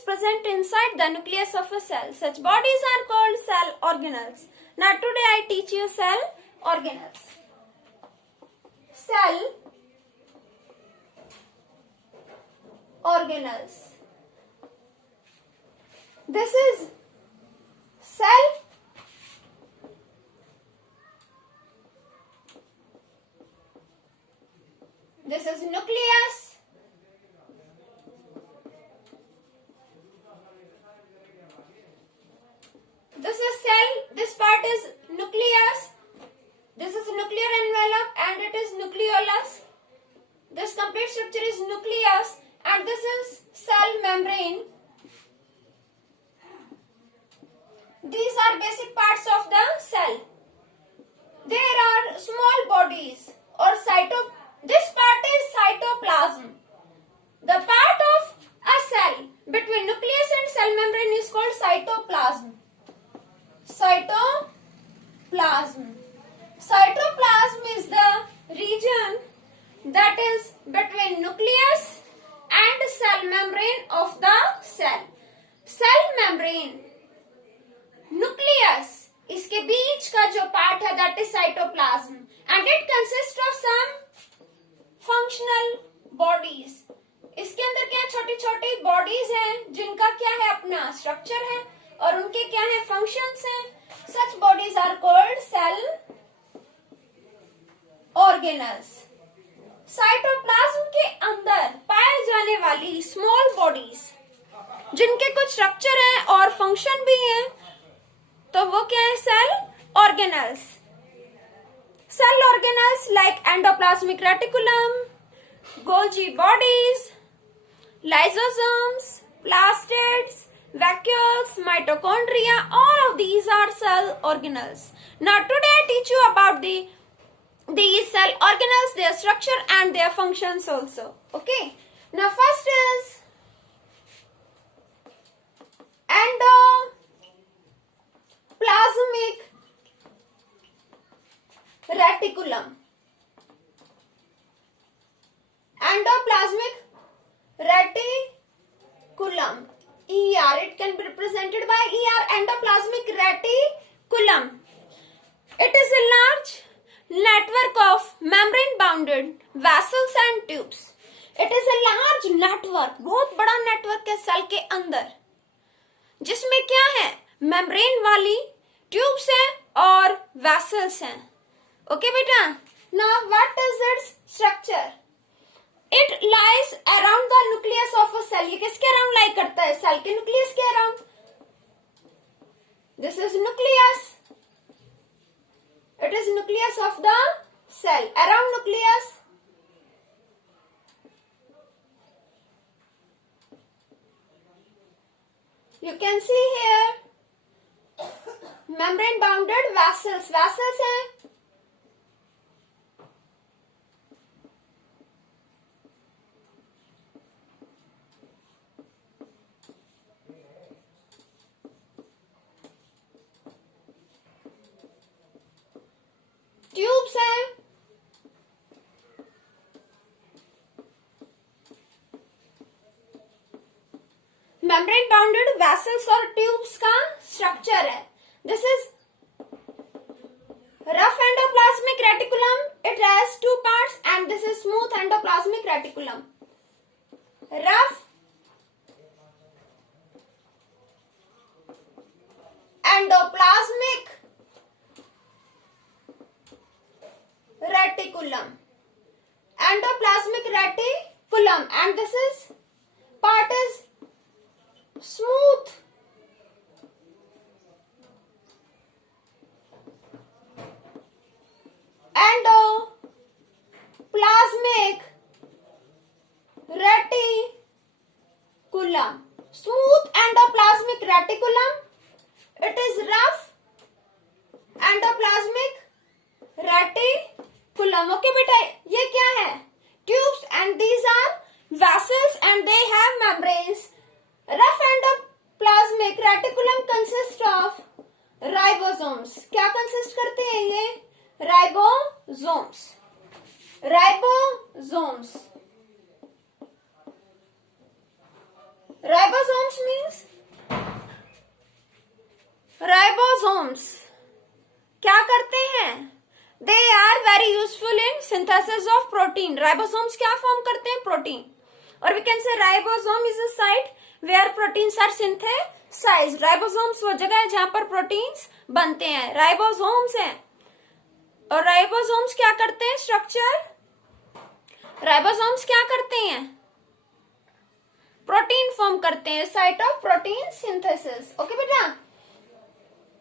bodies present inside the nucleus of a cell. Such bodies are called cell organelles. Now today I teach you cell organelles. Cell organelles. This is cell. This is nucleus. This is cell. This part is nucleus. This is nuclear envelope and it is nucleolus. This complete structure is nucleus and this is cell membrane. These are basic parts of the cell. There are small bodies or this part is cytoplasm. The part of a cell between nucleus and cell membrane is called cytoplasm. Cytoplasm. Cytoplasm is the region that is between nucleus and cell membrane of the cell. Cell membrane, nucleus, इसके बीच का जो part है that is cytoplasm and it consists of some functional bodies. इसके अंदर क्या छोटी छोटी bodies हैं जिनका क्या है अपना structure है और उनके क्या है functions हैं. Such bodies are called cell organelles. Cytoplasm के अंदर पाए जाने वाली स्मॉल बॉडीज जिनके कुछ स्ट्रक्चर हैं और फंक्शन भी हैं तो वो क्या है cell organelles. Cell organelles like endoplasmic reticulum, Golgi bodies, lysosomes, plastids, vacuoles, mitochondria, all of these are cell organelles. Now today I teach you about these cell organelles, their structure and their functions also. Okay. Now first is endoplasmic reticulum. Endoplasmic reticulum. ER. It can be represented by ER. Endoplasmic reticulum. It is a large network of membrane-bounded vessels and tubes. It is a large network. बहुत बड़ा network है cell के अंदर जिसमें क्या है membrane वाली tubes हैं और वेसल्स हैं. ओके बेटा. Now what is its structure? It lies around the nucleus of a cell. ये किसके अराउंड लाई करता है? सेल के न्यूक्लियस के around. This is nucleus. It is nucleus of the cell. Around nucleus, you can see here membrane bounded vessels. Vessels हैं tubes हैं membrane bounded vessels और tubes का स्ट्रक्चर है. This is rough endoplasmic reticulum. It has two parts and this is smooth endoplasmic reticulum. Rough endoplasmic reticulum. Endoplasmic reticulum and this is part is smooth endoplasmic reticulum. Smooth endoplasmic reticulum. It is rough endoplasmic reticulum. Okay बेटा, ये क्या है? Tubes and these are vessels and they have membranes. Rough endoplasmic reticulum consists of ribosomes. क्या consist करते हैं ये? Ribosomes. Ribosomes. Ribosomes means ribosomes क्या करते हैं? They are very useful in synthesis of protein. Ribosomes क्या फॉर्म करते हैं? प्रोटीन. और we can say ribosome is a site where proteins are synthesized. Ribosomes वो जगह है जहां पर प्रोटीन्स बनते हैं, राइबोसोम्स हैं. और राइबोसोम्स क्या करते हैं? स्ट्रक्चर. राइबोसोम्स क्या करते हैं? प्रोटीन फॉर्म करते हैं, site of protein synthesis. Okay बेटा.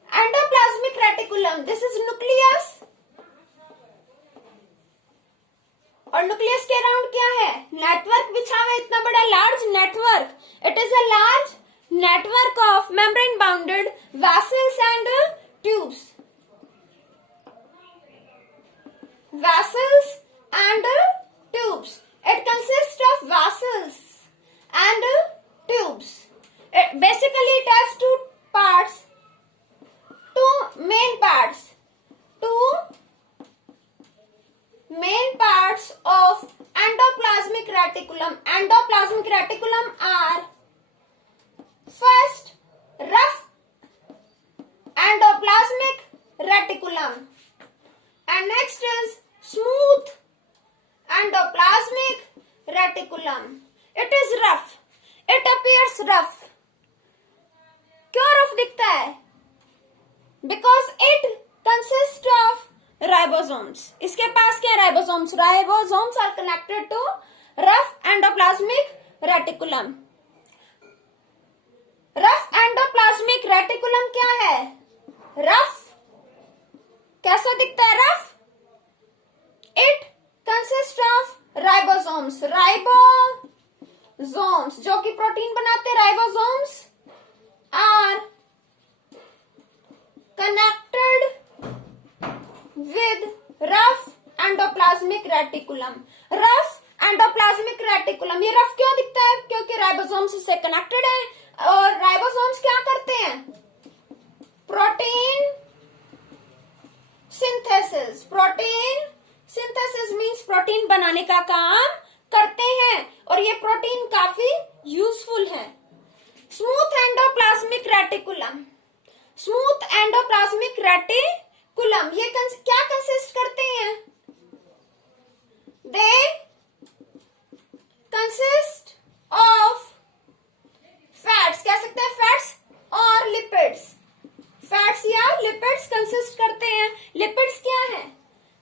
Endoplasmic reticulum, this is nucleus. और न्यूक्लियस के अराउंड क्या है? नेटवर्क बिछा हुआ है, इतना बड़ा large network. It is a large network of membrane bounded vessels and tubes. Vessels and tubes. It consists of vessels and tubes. Basically, it has two parts, two main parts of endoplasmic reticulum. Endoplasmic reticulum are first rough endoplasmic reticulum. And next is smooth endoplasmic reticulum. It is rough. It appears rough. क्यों rough दिखता है? Because it consists of ribosomes. इसके पास क्या है? ribosomes. Ribosomes are connected to rough endoplasmic reticulum. Rough endoplasmic reticulum क्या है? Rough. कैसा दिखता है? Rough. It consist of ribosomes. Ribosomes जो कि प्रोटीन बनाते हैं, ribosomes are connected with rough endoplasmic reticulum. Rough endoplasmic reticulum ये रफ क्यों दिखता है? क्योंकि राइबोसोम्स इससे कनेक्टेड है. और राइबोसोम्स क्या करते हैं? Protein synthesis. Protein synthesis means protein बनाने का काम करते हैं. और ये प्रोटीन काफी यूजफुल है. Smooth endoplasmic reticulum. Smooth endoplasmic reticulum ये क्या कंसिस्ट करते हैं? They consist of fats. कह सकते हैं फैट्स और लिपिड्स. फैट्स या लिपिड्स कंसिस्ट करते हैं. लिपिड्स क्या है?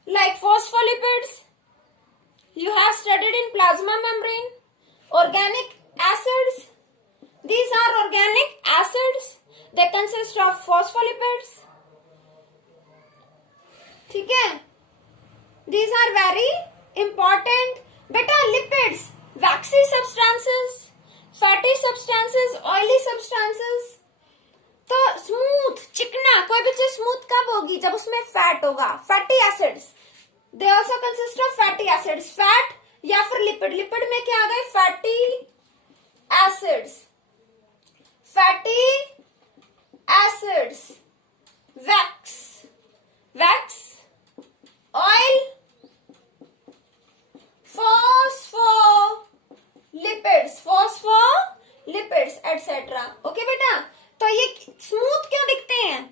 Like phospholipids you have studied in plasma membrane. Organic acids, these are organic acids. They consist of phospholipids. ठीक है. These are very important. बेटा lipids waxy substances, fatty substances, oily substances. तो smooth चिकना कोई भी चीज स्मूथ कब होगी? जब उसमें फैट होगा. Fatty acids they also consist of fatty acids. Fat या फिर लिपिड. लिपिड में क्या आ गए? Fatty acids. Fatty acids, wax, oil, phospholipids etcetera. Okay बेटा. तो ये स्मूथ क्यों दिखते हैं?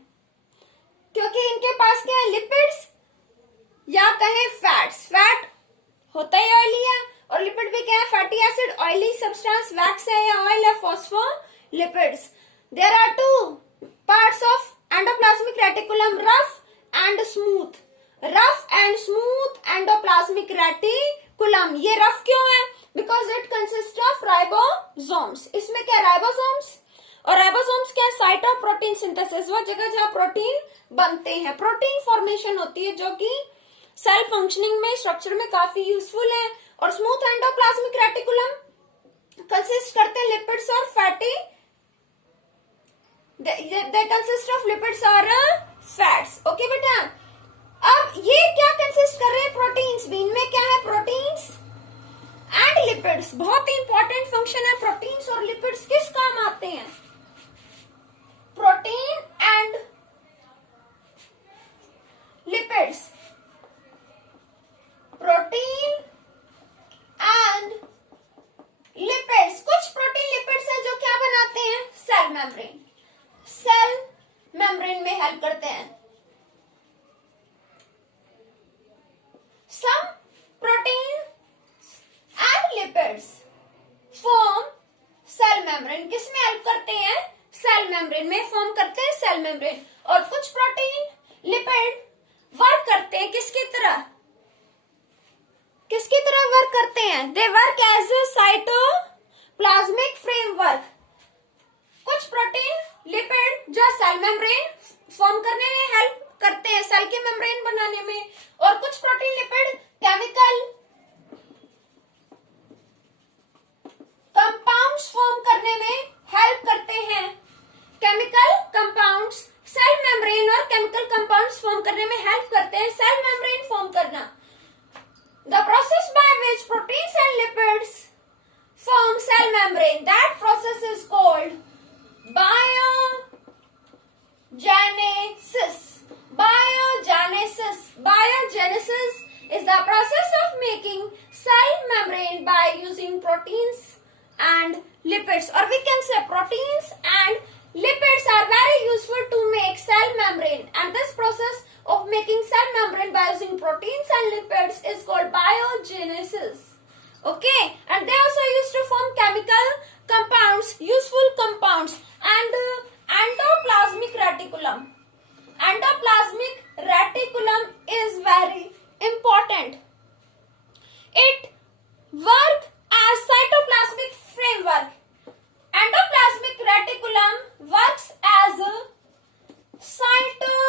क्योंकि इनके पास क्या है? लिपिड्स या कहें फैट्स. फैट होता ही ऑयली है और लिपिड भी क्या है? Fatty acid. Oily substance wax है या ऑयल है? Phospholipids. There are two parts of endoplasmic reticulum, rough and smooth. Rough and smooth endoplasmic reticulum. ये रफ क्यों है? Because it consist of ribosomes. इसमें क्या? राइबोसोम्स. और राइबोसोम्स क्या? Site of protein synthesis. वो जगह जहां प्रोटीन बनते हैं, प्रोटीन फॉर्मेशन होती है, जो कि सेल फंक्शनिंग में, स्ट्रक्चर में काफी यूजफुल है. और स्मूथ एंडोप्लाज्मिक रेटिकुलम कंसिस्ट करते हैं लिपिड्स और fatty. They consist of lipids और फैट्स. ओके बेटा. अब ये क्या कंसिस्ट कर रहे हैं? प्रोटीन्स भी. इनमें क्या है? Proteins and lipids. बहुत ही इंपॉर्टेंट फंक्शन है. प्रोटीन्स और लिपिड्स किस काम आते हैं? Protein and lipids. Protein and lipids. कुछ प्रोटीन लिपिड्स हैं जो मेम्ब्रेन, सेल मेम्ब्रेन में हेल्प करते हैं। Some proteins and lipids form cell membrane। किस में हेल्प करते हैं? सेल मेम्ब्रेन में फॉर्म करते हैं सेल मेम्ब्रेन। और कुछ प्रोटीन, लिपिड वर्क करते हैं किसकी तरह? किसकी तरह वर्क करते हैं? They work as a cytoplasmic framework. कुछ प्रोटीन, लिपिड जो सेल मेम्ब्रेन फॉर्म करने में हेल्प करते हैं, सेल के मेम्ब्रेन बनाने में, और कुछ protein, lipid chemical compounds form करने में हेल्प करते हैं। केमिकल कंपाउंड्स सेल मेम्ब्रेन और केमिकल कंपाउंड्स फॉर्म करने में हेल्प करते हैं, सेल मेम्ब्रेन फॉर्म करना। The process by which proteins and lipids form cell membrane, that process is called biogenesis. Biogenesis is the process of making cell membrane by using proteins and lipids, or we can say proteins and lipids are very useful to make cell membrane, and this process of making cell membrane by using proteins and lipids is called biogenesis. Okay, and they also used to form chemical compounds, useful compounds, and endoplasmic reticulum. Endoplasmic reticulum is very important. It works as cytoplasmic framework. Endoplasmic reticulum works as a cytoplasmic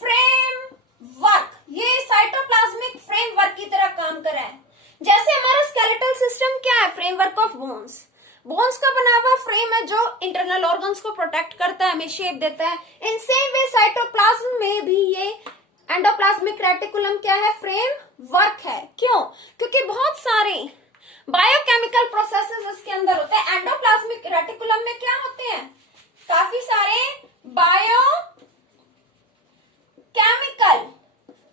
framework. ये cytoplasmic framework की तरह काम कर रहा है। जैसे हमारा skeletal system क्या है? Framework of bones. बोन्स का बना हुआ फ्रेम है जो इंटरनल ऑर्गन्स को प्रोटेक्ट करता है, हमें शेप देता है। इन सेम वे साइटोप्लाज्म में भी ये एंडोप्लाज्मिक रेटिकुलम क्या है? फ्रेमवर्क है। क्यों? क्योंकि बहुत सारे बायोकेमिकल प्रोसेसेस इसके अंदर होते हैं। एंडोप्लाज्मिक रेटिकुलम में क्या होते हैं? काफी सारे biochemical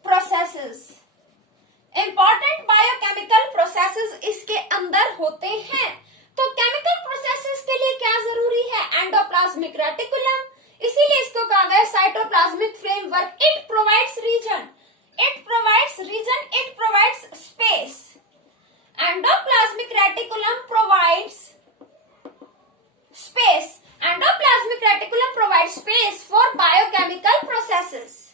processes, important biochemical processes इसके अंदर होते हैं। तो केमिकल प्रोसेसेस के लिए क्या जरूरी है? Endoplasmic reticulum. इसीलिए इसको कहा गया cytoplasmic framework. It provides region, it provides space. Endoplasmic reticulum provides space. Endoplasmic reticulum provides space for biochemical processes.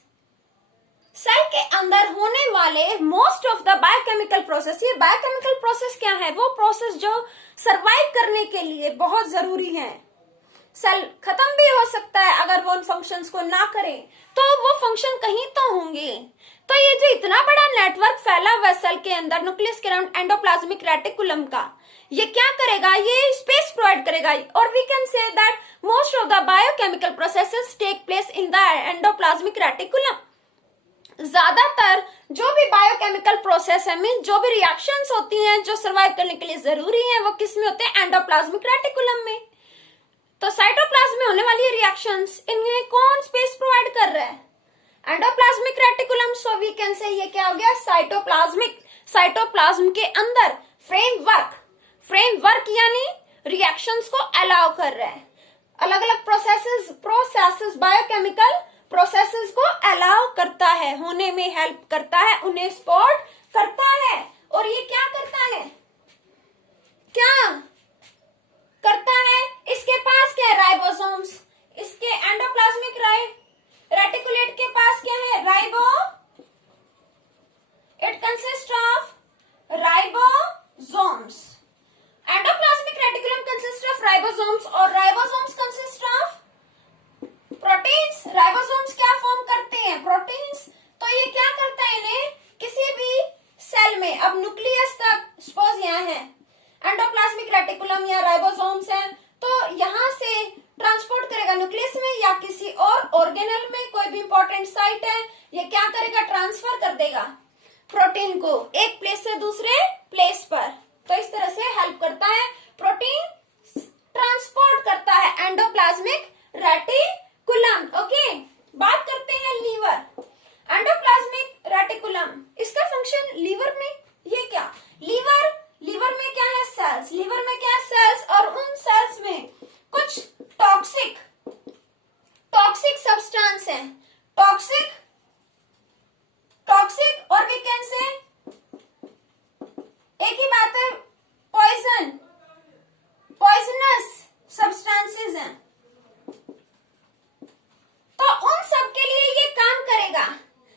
Cell के अंदर होने वाले most of the biochemical process, ये बायोकेमिकल प्रोसेस क्या है? वो प्रोसेस जो सरवाइव करने के लिए बहुत जरूरी है। सेल खत्म भी हो सकता है अगर वो उन फंक्शंस को ना करे, तो वो फंक्शन कहीं तो होंगे। तो ये जो इतना बड़ा नेटवर्क फैला हुआ सेल के अंदर न्यूक्लियस के अराउंड एंडोप्लाज्मिक रेटिकुलम का, ये क्या करेगा? ये स्पेस प्रोवाइड करेगा। और we can say that most of the biochemical processes take place in the endoplasmic reticulum. ज्यादातर जो भी बायोकेमिकल प्रोसेस है, मीन जो भी रिएक्शंस होती हैं जो सर्वाइव करने के लिए जरूरी है, वो किस में होते हैं? एंडोप्लाज्मिक रेटिकुलम में। तो साइटोप्लाज्म में होने वाली रिएक्शंस, इनमें कौन स्पेस प्रोवाइड कर रहा है? Endoplasmic reticulum. So we can say ये क्या हो गया? साइटोप्लाज्म के अंदर फ्रेमवर्क यानी रिएक्शंस को अलाउ कर रहा है। अलग अलग प्रोसेसेस बायोकेमिकल प्रोसेसेस को अलाउ करता है, होने में हेल्प करता है, उन्हें सपोर्ट करता है। और ये क्या करता है? इसके पास क्या है? राइबोसोम्स। इसके एंडोप्लाज्मिक रेटिकुलेट के पास क्या है? It consist of ribosomes. Endoplasmic reticulum consist of ribosomes, और ribosomes consist of proteins. Ribosomes क्या फॉर्म करते हैं? प्रोटीन्स। तो ये क्या करता है? इन्हें किसी भी सेल में, अब न्यूक्लियस तक सपोज यहाँ है एंडोप्लाज्मिक रेटिकुलम या राइबोसोम्स है, तो यहाँ से ट्रांसपोर्ट करेगा न्यूक्लियस में या किसी और ऑर्गेनल में, कोई भी इंपॉर्टेंट साइट है, ये क्या करेगा? ट्रांसफर कर देगा प्रोटीन को एक प्लेस से दूसरे प्लेस पर। तो इस तरह से हेल्प करता है, प्रोटीन ट्रांसपोर्ट करता है एंडोप्लाज्मिक रेटिकुलम। ओके, बात करते हैं लीवर। एंडोप्लाज्मिक रेटिकुलम, इसका फंक्शन लीवर में, ये क्या? लीवर में क्या है? सेल्स। लीवर में क्या है?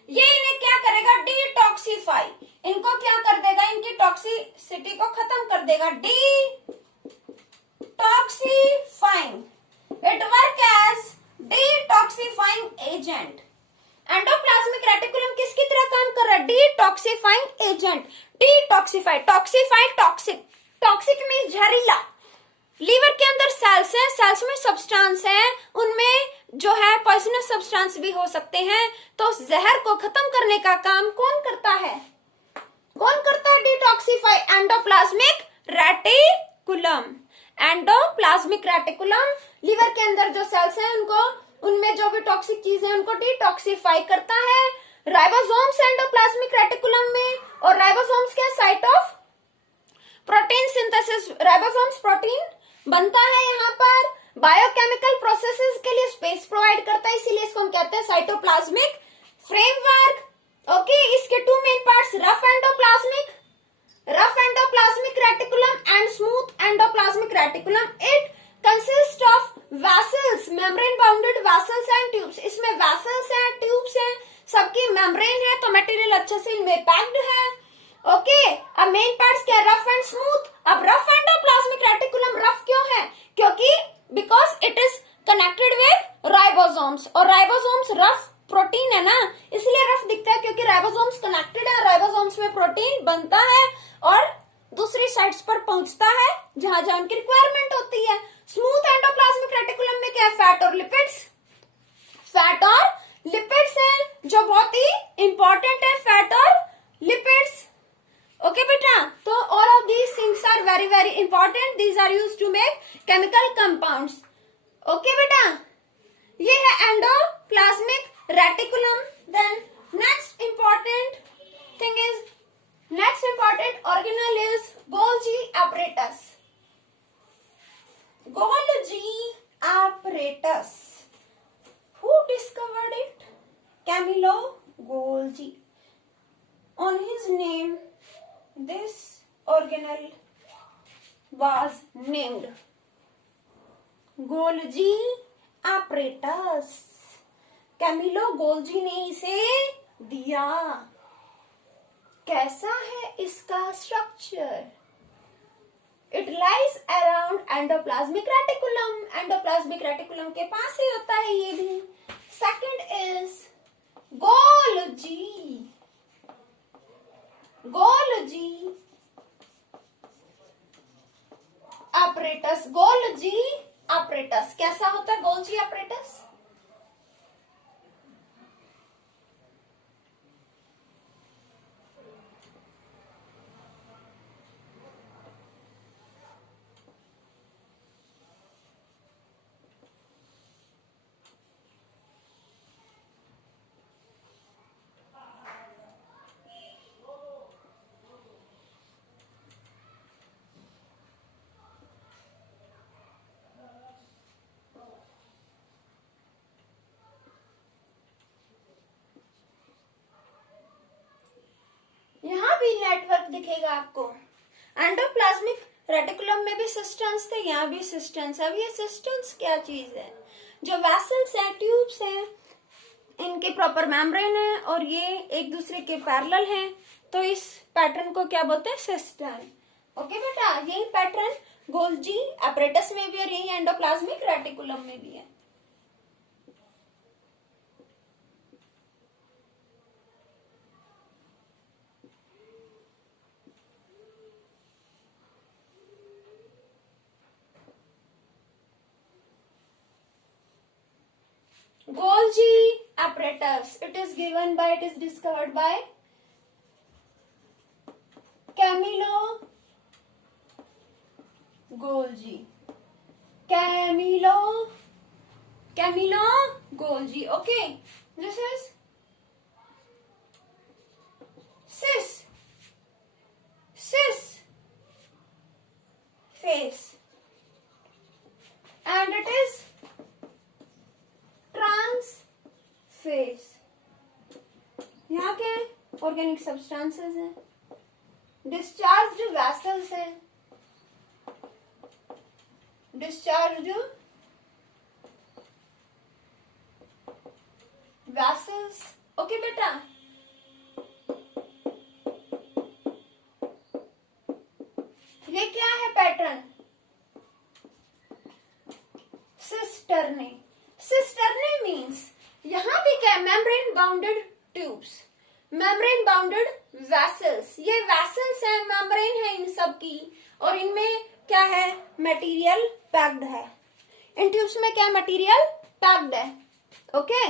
ये इन्हें क्या करेगा, डिटॉक्सिफाई, इनको क्या कर देगा, इनकी टॉक्सिसिटी को खत्म कर देगा, detoxifying, it work as detoxifying agent. Endoplasmic reticulum किसकी तरह काम कर रहा है, detoxifying agent. Detoxify, toxify toxic, toxic means जहरीला। लीवर के अंदर सेल्स हैं, सेल्स में सब्सटेंस है, उनमें जो है पॉइजनस सब्सटेंस भी हो सकते हैं, तो उस जहर को खत्म करने का काम कौन करता है, कौन करता है, detoxify, endoplasmic reticulum. Endoplasmic reticulum liver के अंदर जो सेल्स हैं उनको, उनमें जो भी टॉक्सिक चीज है उनको डिटॉक्सिफाई करता है। राइबोसोम्स एंडोप्लाज्मिक रेटिकुलम में, और राइबोसोम्स के site of protein synthesis, ribosomes protein बनता है यहाँ पर, बायोकेमिकल प्रोसेसेस के लिए स्पेस प्रोवाइड करता है, इसीलिए इसको हम कहते हैं साइटोप्लाज्मिक फ्रेमवर्क। ओके, इसके two main parts, rough endoplasmic reticulum and smooth endoplasmic reticulum. It consist of vessels, membrane bounded vessels and tubes. इसमें वैसल्स हैं, ट्यूब्स हैं, सबकी मेम्ब्रेन है, तो मटेरियल अच्छे से इनमें पैक्ड है। ओके, अब मेन पार्ट्स क्या, रफ एंड स्मूथ। अब रफ एंडोप्लाज्मिक रेटिकुलम रफ क्यों है, क्योंकि because it is connected with ribosomes, और राइबोसोम्स रफ प्रोटीन है ना, इसलिए रफ दिखता है, क्योंकि राइबोसोम्स कनेक्टेड है, राइबोसोम्स में प्रोटीन बनता है और दूसरी साइट्स पर पहुंचता है जहां जहां उनकी रिक्वायरमेंट होती है। स्मूथ एंडोप्लाज्मिक रेटिकुलम में क्या है, फैट और लिपिड्स, फैट और लिपिड्स हैं जो बहुत ही इंपॉर्टेंट है, फैट और लिपिड्स। ओके बेटा, तो all of these things are very very important, these are used to make chemical compounds. Okay बेटा, ये है endoplasmic reticulum. Then next important thing is, next important organelle is Golgi apparatus. Golgi apparatus. Who discovered it? Camillo Golgi. On his name, this organelle was named Golgi apparatus. Camillo Golgi ने इसे दिया। कैसा है इसका structure, it lies around endoplasmic reticulum, endoplasmic reticulum के पास ही होता है ये भी। Second is Golgi, Golgi apparatus, Golgi apparatus कैसा होता है गोल्जी apparatus, यहाँ भी नेटवर्क दिखेगा आपको। एंडोप्लाज्मिक रेटिकुलम में भी सिस्टेंस थे, यहाँ भी सिस्टेंस। अब ये सिस्टेंस क्या चीज है, जो वैसल्स हैं, ट्यूब्स हैं, इनके प्रॉपर मेम्ब्रेन है और ये एक दूसरे के पैरेलल हैं, तो इस पैटर्न को क्या बोलते हैं, सिस्टम। ओके बेटा, यही पैटर्न गोल्जी apparatus में भी और यही एंडोप्लाज्मिक रेटिकुलम में भी है। Golgi apparatus, it is discovered by Camillo Golgi. Camillo Golgi. Okay, this is cis phase, and it is trans phase. यहाँ के ऑर्गेनिक सब्सटेंसेस हैं, डिस्चार्ज्ड वैसल्स हैं, डिस्चार्ज्ड वैसल्स। ओके बेटा, पैटर्न, सिस्टर्ने। सिस्टर्ने मीन्स यहां पे क्या है, membrane bounded tubes, membrane bounded vessels. ये वैसल्स है, मेम्ब्रेन है इन सब की, और इनमें क्या है, मटेरियल पैक्ड है। इन ट्यूब्स में क्या मटेरियल पैक्ड है। ओके,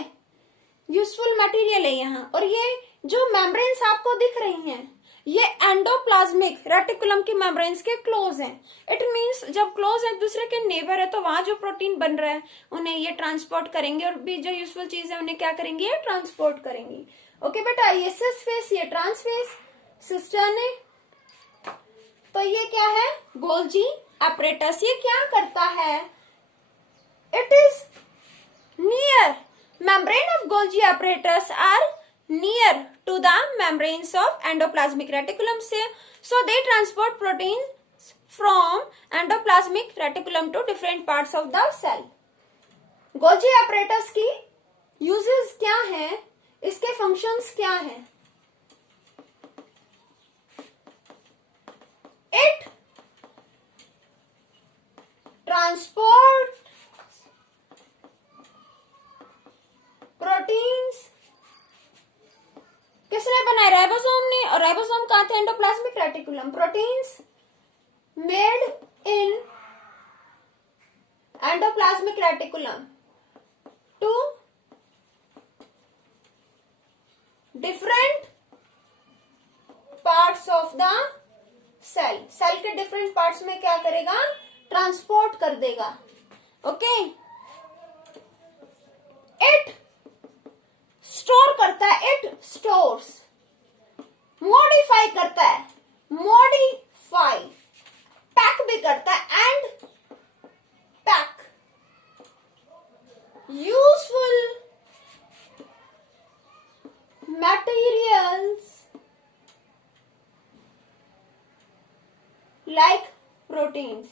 यूजफुल मटेरियल है यहाँ। और ये जो मेम्ब्रेन्स आपको दिख रही हैं, ये एंडोप्लाज्मिक रेटिकुलम की मेम्ब्रेन्स के क्लोज हैं। इट मींस जब क्लोज एक दूसरे के नेबर है तो वहां जो प्रोटीन बन रहा है उन्हें ये ट्रांसपोर्ट करेंगे, और भी जो यूजफुल चीज है उन्हें क्या करेंगे, ये ट्रांसपोर्ट करेंगी। ओके बेटा, ये सिस फेस, ये ट्रांस फेस, सिस्टर्ने। तो ये क्या है, गोल्जी एपरेटस। ये क्या करता है, it is near membrane of Golgi apparatus are near to the membranes of endoplasmic reticulum, so they transport proteins from endoplasmic reticulum to different parts of the cell. Golgi apparatus की uses क्या है, इसके functions क्या है? It transport proteins. किसने बनाए, ribosome ने। और राइबोसोम कहाँ थे, endoplasmic reticulum. Proteins made in endoplasmic reticulum to different parts of the cell. Cell के डिफरेंट पार्ट्स में क्या करेगा, ट्रांसपोर्ट कर देगा। ओके, इट स्टोर करता है, इट स्टोर्स। मॉडिफाई करता है, मॉडिफाई। पैक भी करता है, and pack. Useful materials like proteins.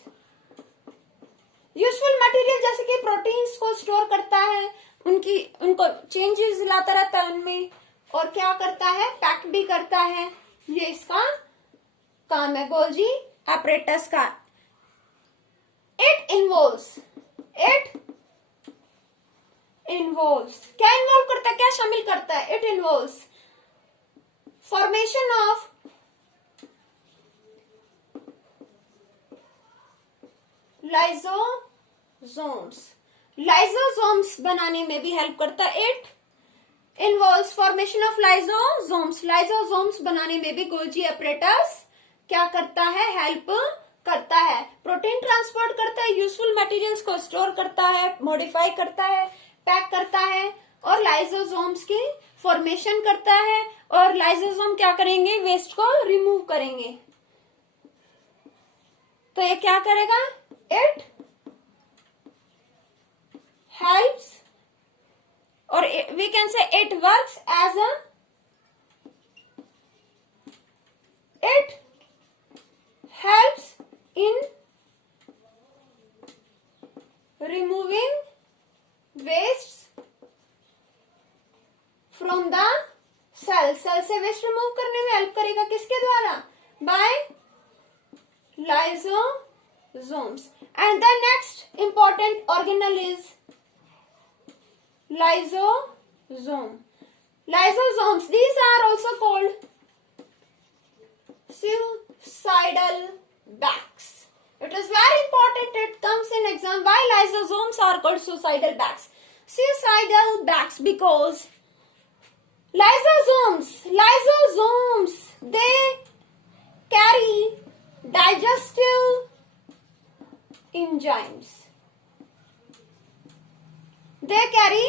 Useful material जैसे कि प्रोटीन्स को स्टोर करता है, उनको चेंजेस लाता रहता है उनमें, और क्या करता है, पैक भी करता है। ये इसका काम है गोल्जी एपरेटस का। इट इन्वॉल्व्स क्या इन्वॉल्व करता है, क्या शामिल करता है, it involves formation of lysosomes. Lysosomes बनाने में भी हेल्प करता है। It involves formation of lysosomes. Lysosomes बनाने में भी गोल्जी एपरेटस क्या करता है, हेल्प करता है। प्रोटीन ट्रांसपोर्ट करता है, यूजफुल मटेरियल्स को स्टोर करता है, मॉडिफाई करता है, पैक करता है, और लाइसोसोम्स की फॉर्मेशन करता है। और लाइसोसोम क्या करेंगे, वेस्ट को रिमूव करेंगे। तो ये क्या करेगा, it helps, or we can say it works as a, it helps in removing wastes from the cell। Cell से वेस्ट रिमूव करने में हेल्प करेगा, किसके द्वारा, by lysosomes। And the next important organelle is lysosome. Lysosomes, these are also called suicidal bags. It is very important, it comes in exam. Why lysosomes are called suicidal bags? Suicidal bags because lysosomes, they carry digestive enzymes. They carry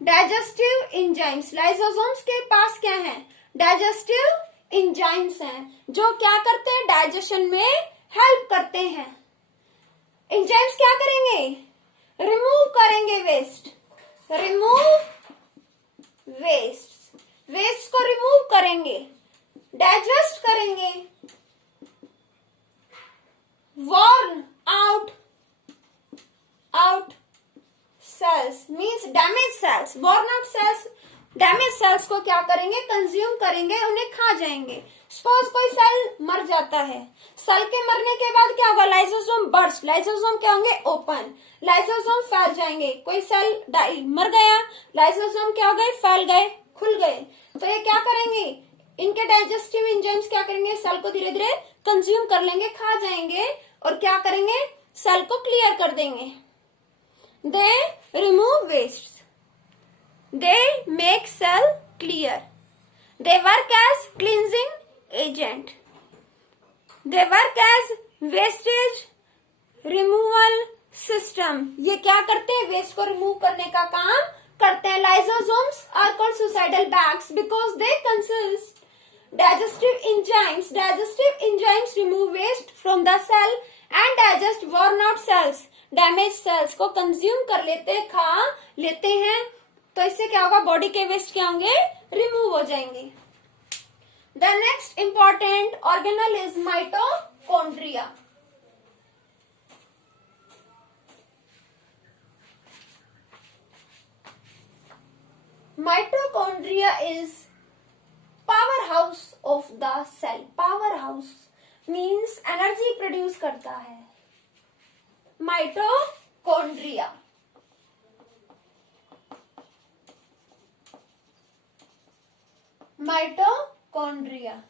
digestive enzymes. Lysosomes के पास क्या है, digestive enzymes हैं, जो क्या करते हैं, digestion में हेल्प करते हैं। enzymes क्या करेंगे, रिमूव करेंगे वेस्ट, वेस्ट को रिमूव करेंगे, डाइजेस्ट करेंगे, worn out cells means damaged cells, worn out cells damage cells को क्या करेंगे, कंज्यूम करेंगे, उन्हें खा जाएंगे। सपोज कोई सेल मर जाता है, सेल के मरने के बाद क्या होगा, लाइसोसोम बर्स्ट, लाइसोसोम क्या होंगे, ओपन, लाइसोसोम फैल जाएंगे। कोई सेल मर गया, लाइसोसोम क्या हो गए, फैल गए, खुल गए, तो ये क्या करेंगे, इनके डाइजेस्टिव एंजाइम्स क्या करेंगे, सेल को धीरे धीरे कंज्यूम कर लेंगे, खा जाएंगे, और क्या करेंगे, सेल को क्लियर कर देंगे। They remove waste, they make cell clear, they work as cleansing agent, they work as wastage removal system। ये क्या करते हैं, वेस्ट को रिमूव करने का काम करते हैं। Lysosomes are called suicidal bags because they consist digestive enzymes, digestive enzymes remove waste from the cell and digest worn out cells, damage cells को कंज्यूम कर लेते, खा लेते हैं, तो इससे क्या होगा, बॉडी के वेस्ट क्या होंगे, रिमूव हो जाएंगे। The next important organelle is mitochondria. Mitochondria is power house of the cell. Power house means energy produce करता है, mitochondria. Mitochondria.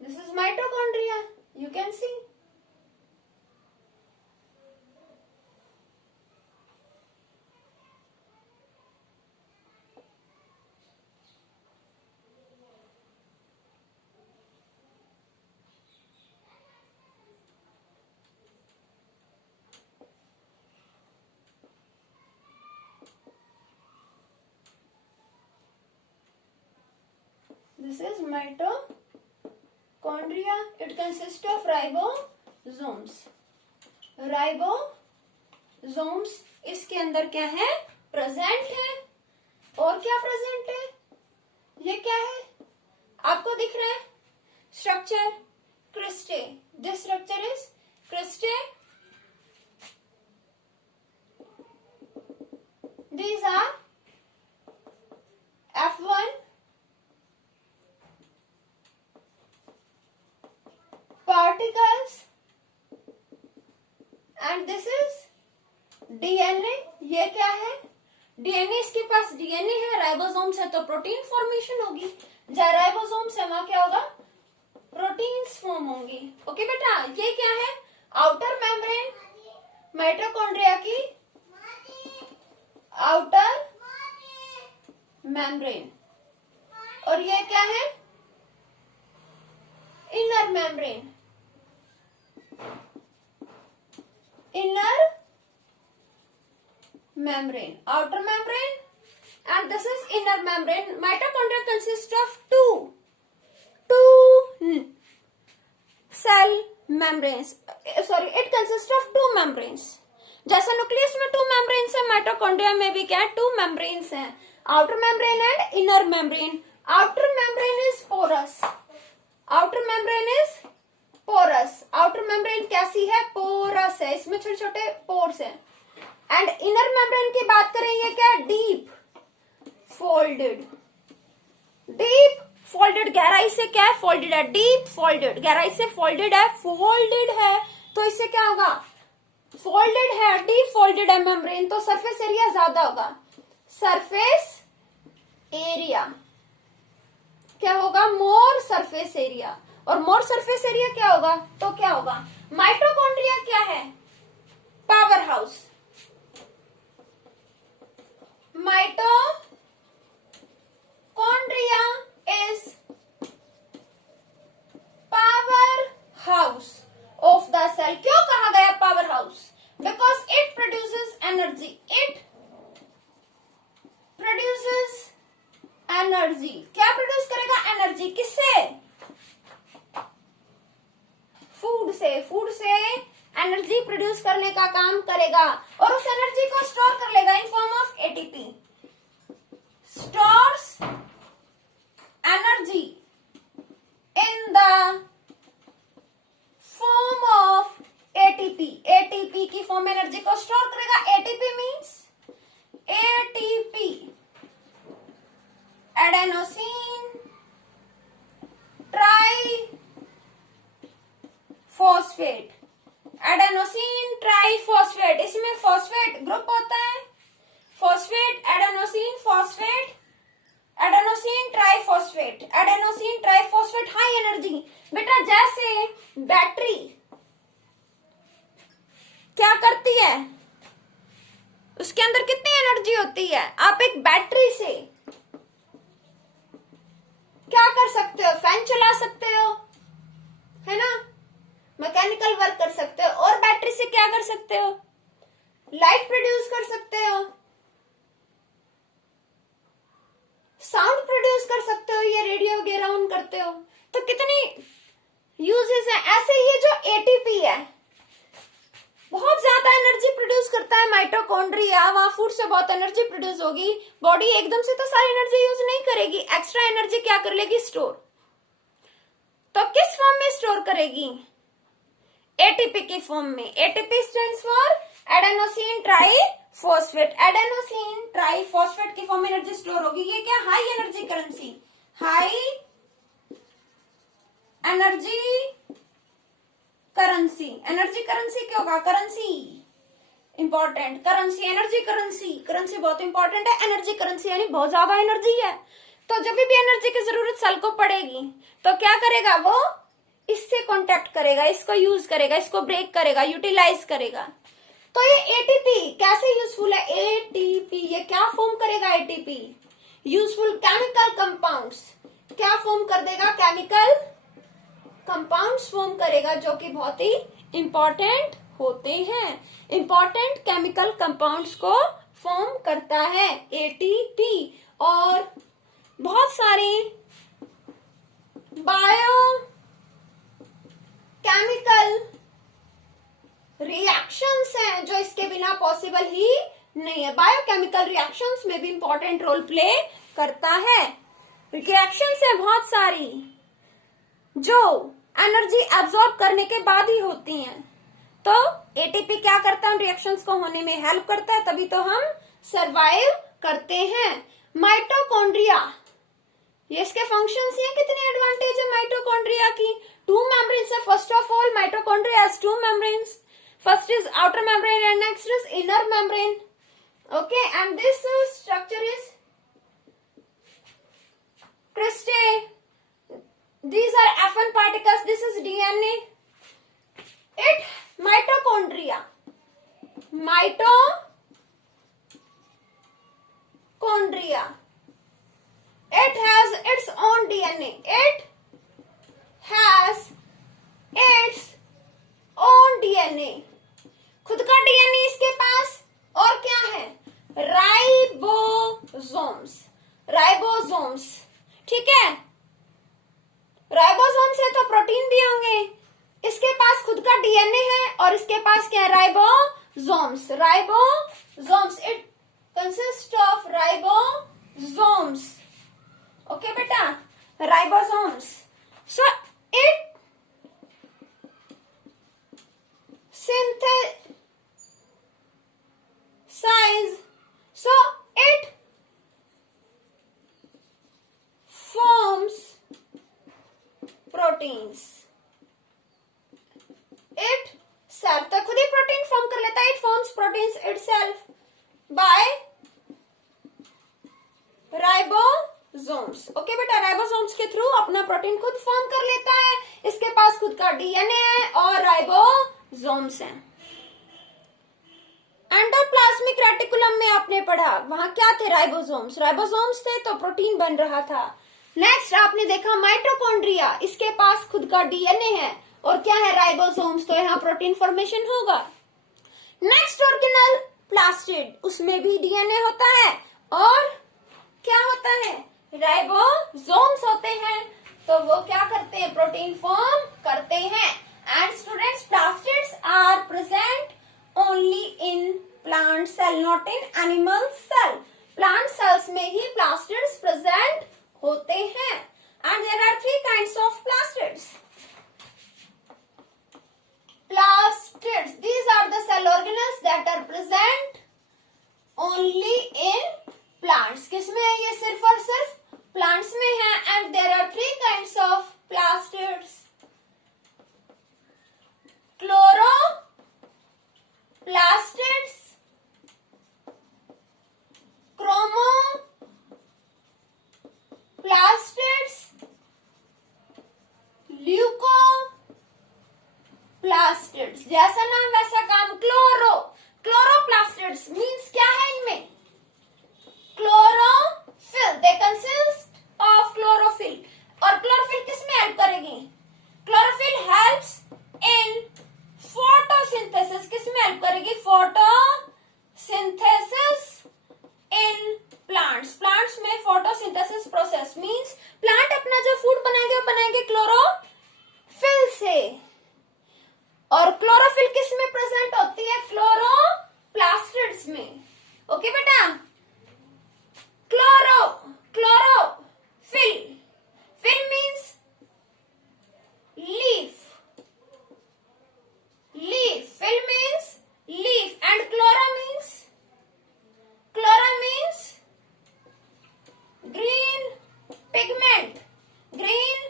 This is mitochondria. You can see. This is mitochondria. It consists of ribosomes. Ribosomes इसके अंदर क्या है, present है। और क्या present है, ये क्या है, आपको दिख रहा है structure, cristae. This structure is cristae. These are F1 particles and this is DNA। ये क्या है, डीएनए, इसके पास डीएनए है, राइबोसोम्स है तो प्रोटीन फॉर्मेशन होगी, जहाँ राइबोसोम्स है वहां क्या होगा, प्रोटीन्स फॉर्म होंगी। ओके बेटा, ये क्या है, आउटर मेम्ब्रेन माइटोकॉन्ड्रिया की, आउटर मेम्ब्रेन, और ये क्या है, inner membrane, inner membrane, outer membrane and this is inner membrane. Mitochondria consists of two cell membranes, sorry, it consists of two membranes। जैसा न्यूक्लियस में टू मेम्ब्रेन्स है, mitochondria में भी क्या है, टू मेम्ब्रेन्स हैं, outer membrane and inner membrane. Outer membrane is porous, outer membrane is porous, outer membrane कैसी है, पोरस है, इसमें छोटे छोटे पोर्स हैं। एंड इनर मेम्ब्रेन की बात करें, ये क्या है, डीप फोल्डेड, डीप फोल्डेड, गहराई से क्या है, फोल्डेड है, डीप फोल्डेड, गहराई से फोल्डेड है, फोल्डेड है, तो इससे क्या होगा, फोल्डेड है, डीप फोल्डेड है मेम्ब्रेन, तो सरफेस एरिया ज्यादा होगा, सरफेस एरिया क्या होगा, मोर सरफेस एरिया, और मोर सरफेस एरिया क्या होगा, तो क्या होगा, माइटोकॉन्ड्रिया क्या है, power house, mitochondria is power house of the cell. क्यों कहा गया power house, because it produces energy, it produces energy, क्या प्रोड्यूस करेगा, एनर्जी, किससे, फूड से, फूड से एनर्जी प्रोड्यूस करने का काम करेगा, और उस एनर्जी को स्टोर कर लेगा in form of ATP, stores energy in the form of ATP, ATP की फॉर्म एनर्जी को स्टोर करेगा। ATP means adenosine triphosphate, adenosine triphosphate, इसमें फॉस्फेट ग्रुप होता है, phosphate, adenosine phosphate, adenosine triphosphate, adenosine triphosphate high energy. बेटा जैसे battery क्या करती है, उसके अंदर कितनी एनर्जी होती है, आप एक बैटरी से क्या कर सकते हो, फैन चला सकते हो, है ना, मैकेनिकल वर्क कर सकते हो, और बैटरी से क्या कर सकते हो, लाइट प्रोड्यूस कर सकते हो, साउंड प्रोड्यूस कर सकते हो, ये रेडियो वगैरह ऑन करते हो, तो कितनी यूजेस है। ऐसे ये जो एटीपी है बहुत ज्यादा एनर्जी प्रोड्यूस करता है माइटोकॉन्ड्रिया, वहां फूड से बहुत एनर्जी प्रोड्यूस होगी, बॉडी एकदम से तो सारी एनर्जी यूज नहीं करेगी, एक्स्ट्रा एनर्जी क्या कर लेगी, स्टोर। तो किस फॉर्म में स्टोर करेगी, एटीपी की फॉर्म में। ATP stands for adenosine triphosphate, adenosine triphosphate की फॉर्म में एनर्जी स्टोर होगी। ये क्या, high energy currency, high energy currency. Energy currency क्या होगा, currency important, currency, energy currency, currency बहुत इंपॉर्टेंट है, एनर्जी करेंसी यानी बहुत ज्यादा एनर्जी है। तो जब भी एनर्जी की जरूरत सेल को पड़ेगी तो क्या करेगा, वो इससे कांटेक्ट करेगा, इसको यूज करेगा, इसको ब्रेक करेगा, यूटिलाइज करेगा। तो ये एटीपी कैसे यूजफुल है, एटीपी ये क्या फॉर्म करेगा, एटीपी यूजफुल केमिकल कंपाउंड्स, क्या फॉर्म कर देगा, केमिकल कंपाउंड्स फॉर्म करेगा जो कि बहुत ही इंपॉर्टेंट होते हैं, इंपॉर्टेंट केमिकल कंपाउंड्स को फॉर्म करता है एटीपी। और बहुत सारे बायो केमिकल रिएक्शंस हैं जो इसके बिना पॉसिबल ही नहीं है। बायोकेमिकल रिएक्शंस में भी इंपॉर्टेंट रोल प्ले करता है। रिएक्शंस है बहुत सारी जो एनर्जी एब्जॉर्ब करने के बाद ही होती हैं, तो एटीपी क्या करता है, रिएक्शंस को होने में हेल्प करता है, तभी तो हम सरवाइव करते हैं। माइटोकॉन्ड्रिया, ये इसके फंक्शंस हैं, कितने एडवांटेज है माइटोकॉन्ड्रिया की। टू मेम्ब्रेन्स है, first of all mitochondria has to membranes, first is outer membrane and next is inner membrane, okay, and this structure is cristae, these are FN particles, this is DNA. It mitochondria it has its own DNA, it has its own DNA, खुद का DNA इसके पास। और क्या है, ribosomes, ठीक है, ribosome से तो प्रोटीन भी होंगे, इसके पास खुद का डीएनए है और इसके पास क्या है, ribosomes, it consist of ribosomes, okay बेटा, ribosomes. So it synthesize, so it forms proteins, itself, तो खुद ही प्रोटीन फॉर्म कर लेता है, it forms proteins itself by ribosomes, okay बेटा, राइबोसोम्स के थ्रू अपना प्रोटीन खुद फॉर्म कर लेता है, इसके पास खुद का डीएनए है और राइबोसोम्स हैं। एंडोप्लाज्मिक रेटिकुलम में आपने पढ़ा, वहां क्या थे, राइबोसोम्स थे, तो प्रोटीन बन रहा था। नेक्स्ट आपने देखा माइटोकॉन्ड्रिया, इसके पास खुद का डीएनए है और क्या है, राइबोसोम्स, तो यहाँ प्रोटीन फॉर्मेशन होगा। नेक्स्ट ऑर्गेनल प्लास्टिड, उसमें भी डीएनए होता है और क्या होता है, राइबोसोम्स होते हैं, तो वो क्या करते हैं, प्रोटीन फॉर्म करते हैं। And students, plastids are present only in plant cell, not in animal cell. Plant cells में ही प्लास्टिड्स प्रेजेंट होते हैं। And there are 3 kinds of plastids. Plastids, these are the cell organelles that are present only in plants. किसमें है ये, सिर्फ और सिर्फ प्लांट्स में है and there are three kinds of plastids. Chloroplastids, chromoplastids, leucoplastids. जैसा नाम वैसा काम. क्लोरोप्लास्टिड्स मीन्स क्या है इनमें? Chlorophyll. They consist of chlorophyll. और क्लोरोफिल किस में हेल्प करेगी? Chlorophyll helps in photosynthesis. किस में हेल्प करेगी? Photosynthesis in plants. प्लांट्स में फोटोसिंथेसिस प्रोसेस मींस प्लांट अपना जो फूड बनाएंगे वो बनाएंगे क्लोरोफिल से. और क्लोरोफिल किस में प्रेजेंट होती है? क्लोरोप्लास्टिड्स में. ओके बेटा. Chlorophyll. Fill means leaf. Fill means leaf and chloro means green pigment, green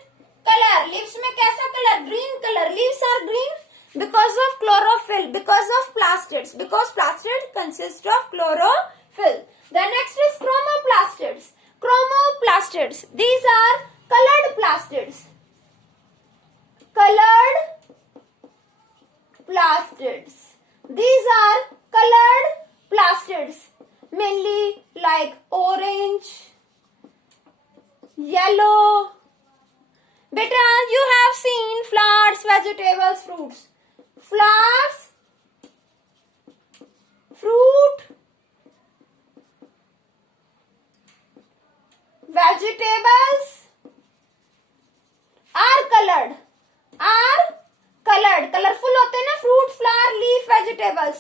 color. Leaves में कैसा color? Green color. Leaves are green because of chlorophyll, because of plastids, because plastid consist of chlorophyll. The next is chromoplastids. Chromoplastids. These are colored plastids. Plastids. These are colored plastids, mainly like orange, yellow. Beta, you have seen flowers, vegetables, fruits. Flowers, fruit, vegetables are colored. Colorful होते हैं ना fruit, flower, leaf, vegetables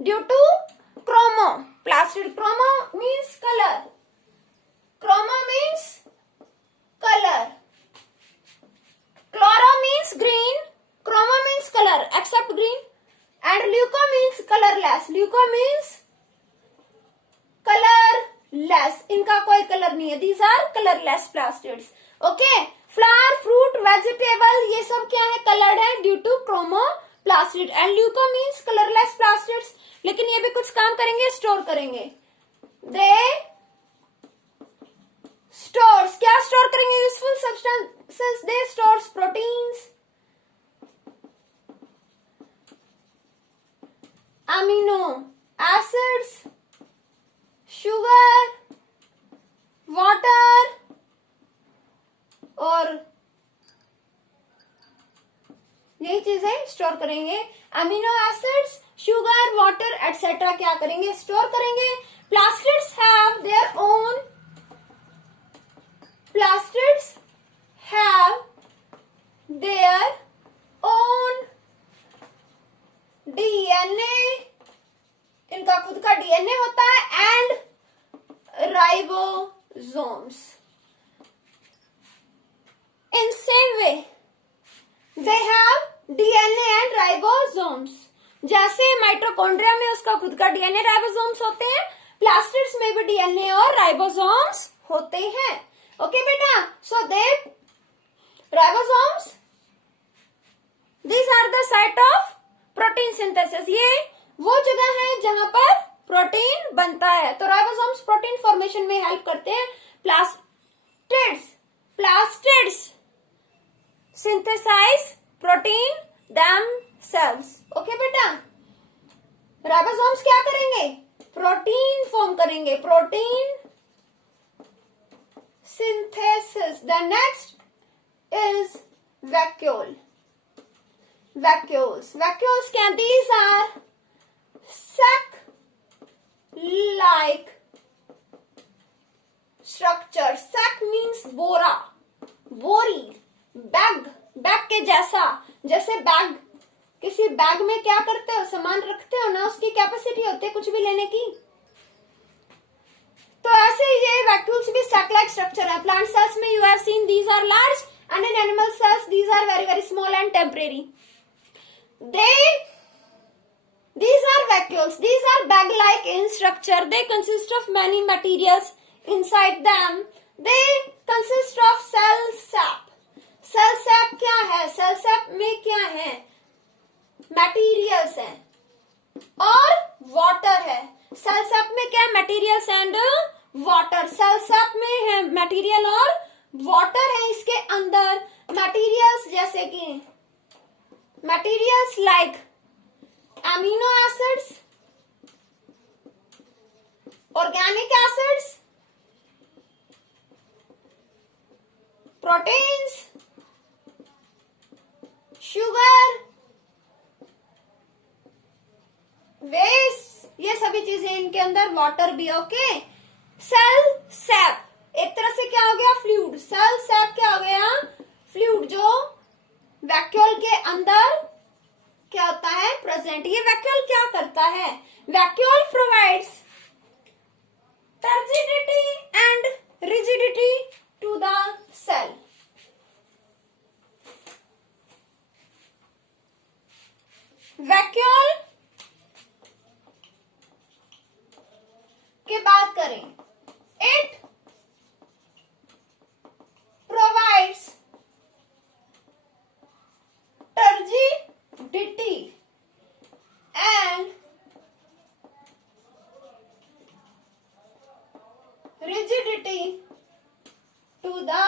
due to chromoplastid. Chromo means color. Chloro means green. Chromo means color except green. And leuco means colorless. Leuco means colorless. इनका कोई colour नहीं है. These are colorless plastids. Okay. Flower, fruit, vegetable ये सब क्या है? Coloured है due to chromoplastid. And leuco means colourless plastids. लेकिन ये भी कुछ काम करेंगे, स्टोर करेंगे. They stores. क्या स्टोर करेंगे? Useful substances. They stores proteins, amino acids, sugar, water और यही चीजें स्टोर करेंगे. Amino acids, sugar, water etcetera क्या करेंगे? स्टोर करेंगे. Plastids have their own DNA. इनका खुद का डीएनए होता है. And ribosomes. In same way, they have DNA and ribosomes. जैसे माइटोकॉन्ड्रिया में उसका खुद का डीएनए राइबोसोम्स होते हैं, प्लास्टिड्स में भी डीएनए और राइबोसोम्स होते हैं. ओके बेटा. सो दे ribosomes, these are the site of protein synthesis. ये वो जगह है जहां पर प्रोटीन बनता है. तो राइबोसोम्स प्रोटीन फॉर्मेशन में हेल्प करते हैं. Plastids synthesize protein themselves. Okay बेटा. राइबोसोम्स क्या करेंगे? प्रोटीन फॉर्म करेंगे. Protein synthesis. The next is vacuole. Vacuoles क्या? These are sac-like structure. Sac means बोरा, बोरी, बैग के जैसा. जैसे बैग, किसी बैग में क्या करते हो? सामान रखते हो ना, उसकी कैपेसिटी होती है कुछ भी लेने की. तो ऐसे ये वैक्यूल्स भी sac like स्ट्रक्चर है. प्लांट सेल्स में you have seen these are large and in animal cells these are very very small and temporary. These are vacuoles. These are bag-like in structure. They consist of many materials inside them. They consist of cell sap. Cell sap क्या है? Cell sap में क्या है? Materials है और water है। Cell sap में क्या है? Materials and water. Cell sap में है मटेरियल और वाटर है इसके अंदर। मटेरियल्स जैसे कि materials like amino acids, organic acids, proteins, sugar, waste, ये सभी चीजें इनके अंदर, वाटर भी। ओके, सेल सैप एक तरह से क्या हो गया? फ्लूइड। सेल सैप क्या हो गया? फ्लूइड, जो वैक्यूल के अंदर क्या होता है? प्रेजेंट। ये वैक्यूल क्या करता है? Vacuole provides turgidity and rigidity to the cell. Vacuole की बात करें, it provides turgidity and rigidity to the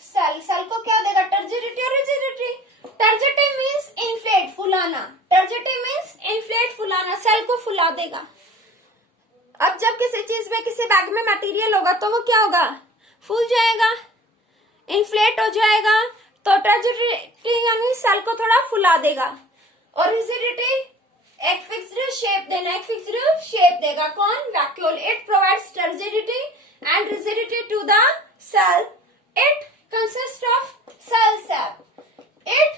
cell. Cell को क्या देगा? टर्जिडिटी और रिजिडिटी। टर्जिडिटी मीन्स इन्फ्लेट, फुलाना। टर्जिडिटी मीन्स इन्फ्लेट, फुलाना, सेल को फुला देगा। अब जब किसी चीज में, किसी बैग में मटेरियल होगा तो वो क्या होगा? फूल जाएगा, इन्फ्लेट हो जाएगा। तो टर्जिडिटी यानी सेल को थोड़ा फुला देगा। और रिजिडिटी एक फिक्स्ड शेप देना, एक फिक्स्ड शेप देगा। कौन? Vacuole. It provides turgidity and rigidity to the cell. It consists of cell sap. It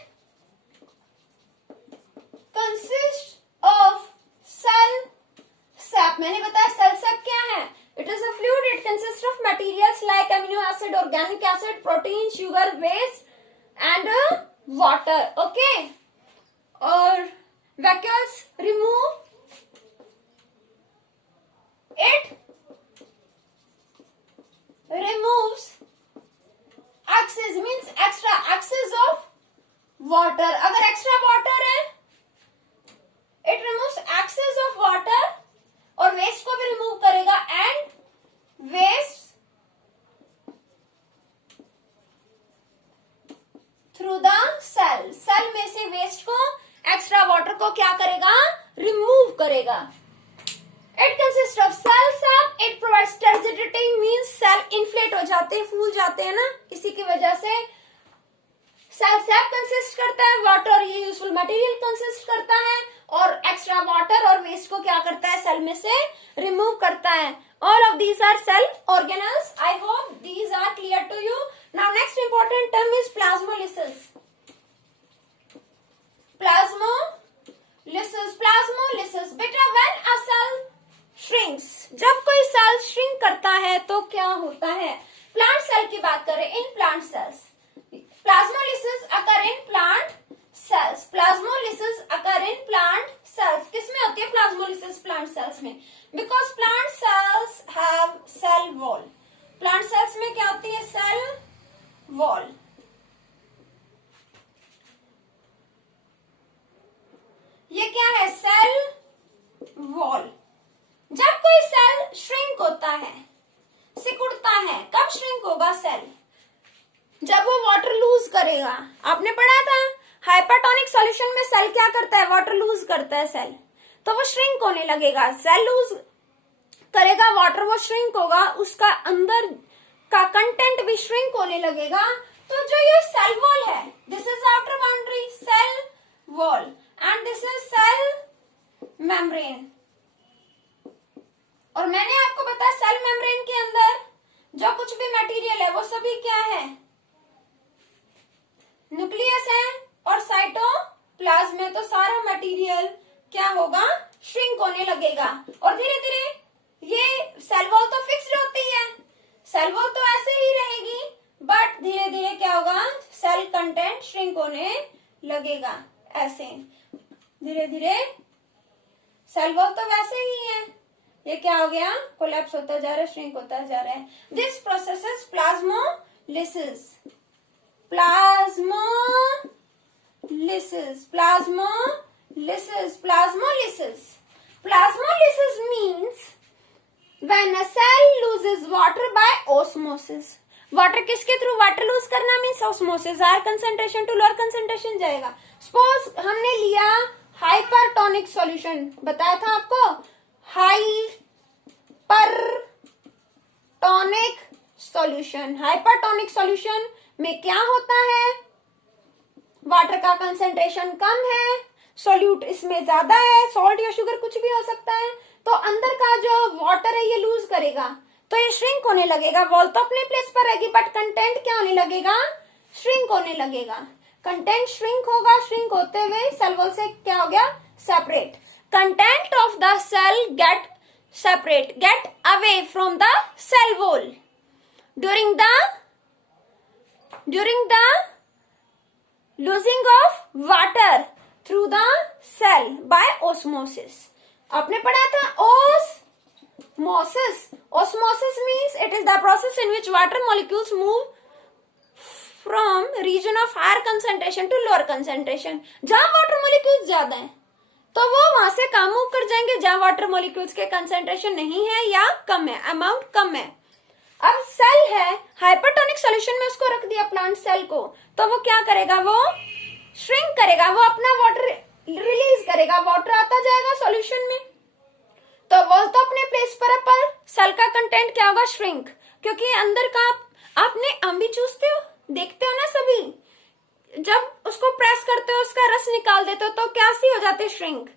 consists of cell sap. मैंने बताया cell sap क्या है? It is a fluid. It consists of materials like amino acid, organic acid, protein, sugar, waste and water. Okay. और vacuoles remove it removes excess, means extra excess of water. अगर extra water है, it removes excess of water और waste को भी remove करेगा and waste through the cell. cell में से waste को, extra water को क्या करेगा? remove करेगा। It consists of cell sap. It provides turgidity, means cell inflate हो जाते हैं, फूल जाते हैं ना, इसी की वजह से cell sap consist करता है। water ये यूजफुल मटेरियल consist करता है और एक्स्ट्रा वाटर और वेस्ट को क्या करता है? सेल में से रिमूव करता है। All of these are cell organelles. I hope these are clear to you. Now next important term is plasmolysis. Plasmolysis. बेटा, when a cell shrinks, जब कोई सेल श्रिंक करता है तो क्या होता है? प्लांट सेल की बात करें, in plant cells plasmolysis occur in plant cells. Plasmolysis occur in plant cells. किसमें होती है प्लाज्मोलिसिस? प्लांट सेल्स में। Because plant cells have cell wall. Plant cells में क्या होती है? Cell wall. ये क्या है? Cell wall. जब कोई सेल श्रिंक होता है, सिकुड़ता है, कब श्रिंक होगा सेल? जब वो वाटर लूज करेगा। आपने पढ़ा था हाइपरटोनिक सॉल्यूशन में सेल क्या करता है? वाटर लूज करता है सेल, तो वो श्रिंक होने लगेगा। सेल लूज करेगा वाटर, वो श्रिंक होगा, उसका अंदर का कंटेंट भी श्रिंक होने लगेगा। तो जो ये सेल वॉल है, this is outer boundary cell wall and this is cell membrane. और मैंने आपको बताया सेल मेम्ब्रेन के अंदर जो कुछ भी मटेरियल है वो सभी क्या है? न्यूक्लियस है और साइटोप्लाज्म में। तो सारा मटेरियल क्या होगा? श्रिंक होने लगेगा और धीरे धीरे ये सेल वॉल तो फिक्स्ड होती है, सेल वॉल तो ऐसे ही रहेगी, बट धीरे धीरे क्या होगा? सेल कंटेंट श्रिंक होने लगेगा। ऐसे धीरे धीरे सेल वॉल तो वैसे ही है, ये क्या हो गया, कोलैप्स होता जा रहा है, श्रिंक होता जा रहा है. This process is plasmolysis. Plasmolysis means when a cell loses water by osmosis. Water किसके थ्रू वाटर लूज करना means osmosis. Higher concentration to lower concentration जाएगा. सपोज हमने लिया हाइपरटोनिक सॉल्यूशन, बताया था आपको हाइपरटोनिक सॉल्यूशन. हाइपरटोनिक सॉल्यूशन में क्या होता है, वाटर का कंसेंट्रेशन कम है, सोल्यूट इसमें ज्यादा है, सॉल्ट या शुगर कुछ भी हो सकता है. तो अंदर का जो वाटर है ये लूज करेगा, तो ये श्रिंक होने लगेगा. वॉल तो अपने प्लेस पर रहेगी बट कंटेंट क्या होने लगेगा, श्रिंक होने लगेगा. कंटेंट श्रिंक होगा, श्रिंक होते हुए सेल वॉल से क्या हो गया, separate. Content of the cell get separate, get away from the cell wall during the losing of water through the cell by osmosis. आपने पढ़ा था osmosis. Osmosis means it is the process in which water molecules move from region of higher concentration to lower concentration. जहां water molecules ज्यादा हैं तो वो वहां से कहाँ मूव कर जाएंगे, जहां वाटर मॉलिक्यूल्स के कंसेंट्रेशन नहीं है या कम है, अमाउंट कम है. अब सेल है, हाइपरटोनिक सॉल्यूशन में उसको रख दिया प्लांट सेल को, तो वो क्या करेगा, वो श्रिंक करेगा, वो अपना वाटर रिलीज करेगा, वाटर आता जाएगा सॉल्यूशन में. तो वो तो अपने प्लेस पर सेल का कंटेंट क्या होगा, श्रिंक. क्योंकि अंदर का आपने आम भी चूसते हो, देखते हो ना सभी, जब उसको प्रेस करते हो उसका रस निकाल देते हो तो कैसी हो जाती है, श्रिंक.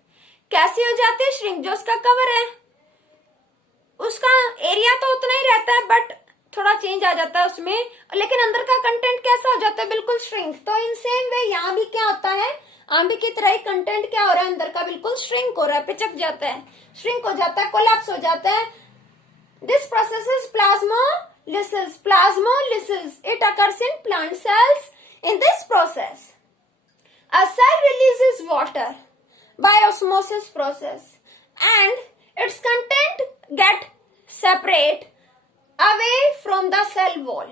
कैसी हो जाती है श्रिंक, जो उसका कवर है उसका एरिया तो उतना ही रहता है बट थोड़ा चेंज आ जाता है उसमें, लेकिन अंदर का कंटेंट कैसा हो जाता है, बिल्कुल श्रिंक. तो इन सेम वे यहाँ भी क्या होता है, आंबी की तरह ही कंटेंट क्या हो रहा है, अंदर का बिल्कुल श्रिंक हो रहा है, पिचक जाता है, श्रिंक हो जाता है, कोलैप्स हो जाता है. This process is plasmolysis. Plasmolysis it occurs in plant sales. In this process a cell releases water by osmosis process and its content get separate away from the cell wall.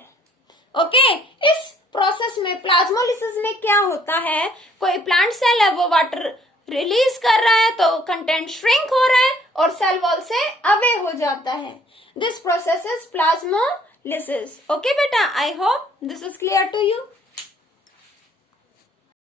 Okay? इस process में plasmolysis में क्या होता है, कोई plant cell है वो water release कर रहा है तो कंटेंट श्रिंक हो रहा है और सेल वॉल से अवे हो जाता है. This process is plasmolysis. Okay बेटा, I hope this is clear to you.